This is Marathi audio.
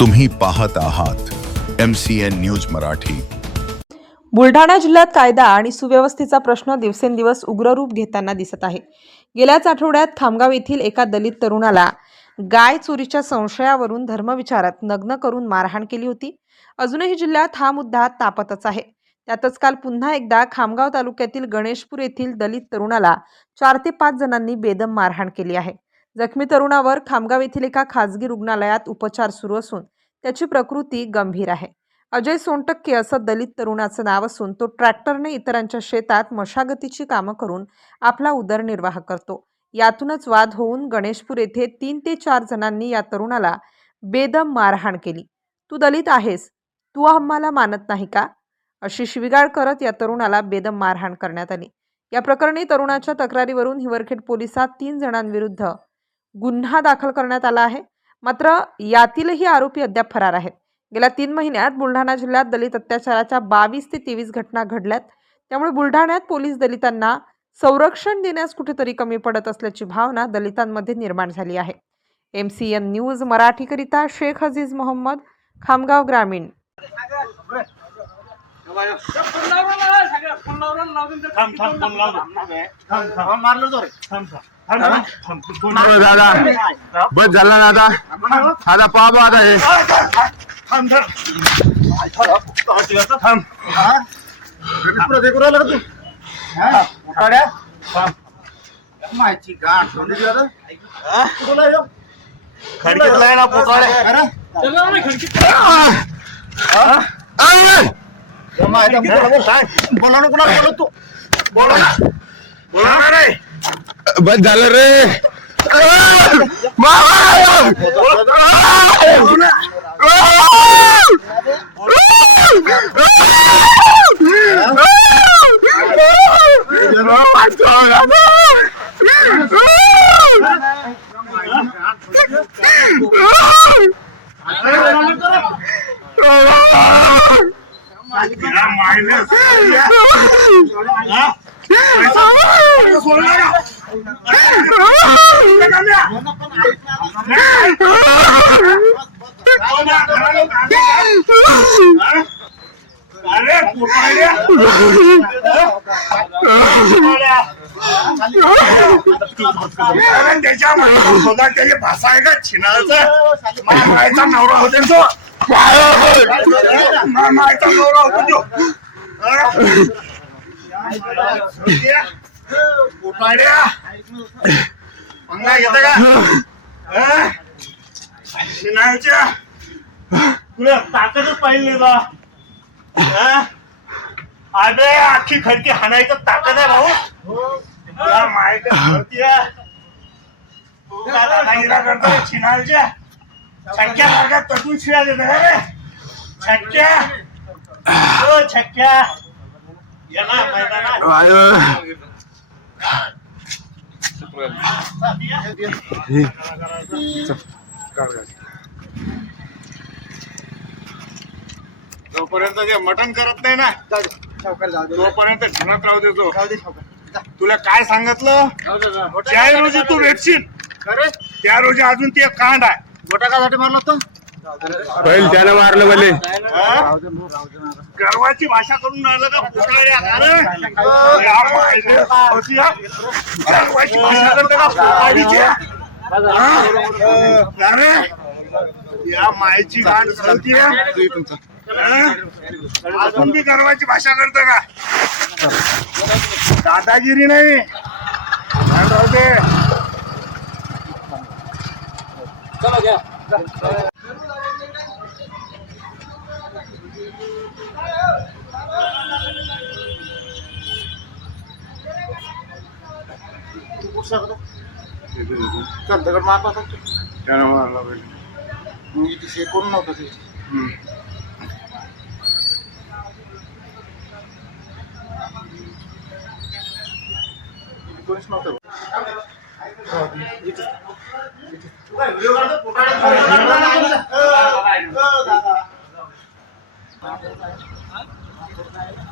तुम्ही पाहत आहात MCN न्यूज मराठी। बुलढाणा जिल्ह्यात कायदा आणि सुव्यवस्थेचा प्रश्न दिवसेंदिवस उग्र रूप घेताना दिसत आहे। गेल्याच आठवड्यात खामगाव येथील एका दलित तरुणाला गाय चोरीच्या संशयावरून धर्मविचारात नग्न करून मारहाण केली होती। अजूनही जिल्ह्यात हा मुद्दा तापतच आहे। त्यातच काल पुन्हा एकदा खामगाव तालुक्यातील गणेशपूर येथील दलित तरुणाला 4 ते 5 जणांनी बेदम मारहाण केली आहे। जखमी तरुणावर खामगाव येथील एका खासगी रुग्णालयात उपचार सुरू असून त्याची प्रकृती गंभीर आहे। अजय सोनटक्के असं दलित तरुणाचं नाव असून तो ट्रॅक्टरने इतरांच्या शेतात मशागतीची कामं करून आपला उदरनिर्वाह करतो। यातूनच वाद होऊन गणेशपूर येथे 3 ते 4 जणांनी या तरुणाला बेदम मारहाण केली। तू दलित आहेस, तू आम्हाला मानत नाही का, अशी शिवीगाळ करत या तरुणाला बेदम मारहाण करण्यात आली। या प्रकरणी तरुणाच्या तक्रारीवरून हिवरखेड पोलिसात 3 जणांविरुद्ध गुन्हा दाखल करण्यात आला आहे। मात्र यातीलही आरोपी अद्याप फरार आहेत। गेल्या 3 महिन्यात बुलढाणा जिल्ह्यात दलित अत्याचाराच्या 22 ते 23 घटना घडल्यात। त्यामुळे बुलढाण्यात पोलीस दलितांना संरक्षण देण्यास कुठेतरी कमी पडत असल्याची भावना दलितांमध्ये निर्माण झाली आहे। MCN न्यूज मराठीकरिता शेख अजीज मोहम्मद, खामगाव ग्रामीण। दादा बस झाला ना आता पाहा आता हे खडकीतला ना पोटाळे बोला ना कुणाला बोलत तू बोला ना रे बस झालं रे त्याची भाषा आहे का छिनाचा मायचा नवरा होते तो मायचा नवरा होतो पंगा घेता का शिनाच्या तुला ताकदच पाहिजे का अरे अख्खी खडकी हाणायचं ताकद आहे भाऊ माहिती करतो शिनाच्या छक्क्या सारख्या तटून शिळा देत रे छक्क्या छक्क्या येणार मैदानात जोपर्यंत ते मटण करत नाही ना तोपर्यंत ढिनात राहू देतो। तुला काय सांगितलं ज्या रोजी तू भेटशील त्या रोजी अजून ते कांड आहे मोठा कासाठी मारलं होतं पहिल त्यानं मारलं भले गर्वाची भाषा करून राहिलं का गर्वाची भाषा करते का या मायची गांड चालती अजून बी गर्वाची भाषा करत का दादागिरी नाही राहू दे चला घ्या दगड मारला त्यानं मारला म्हणजे ती शेकून नव्हतं ते कोणीच नव्हतं दादा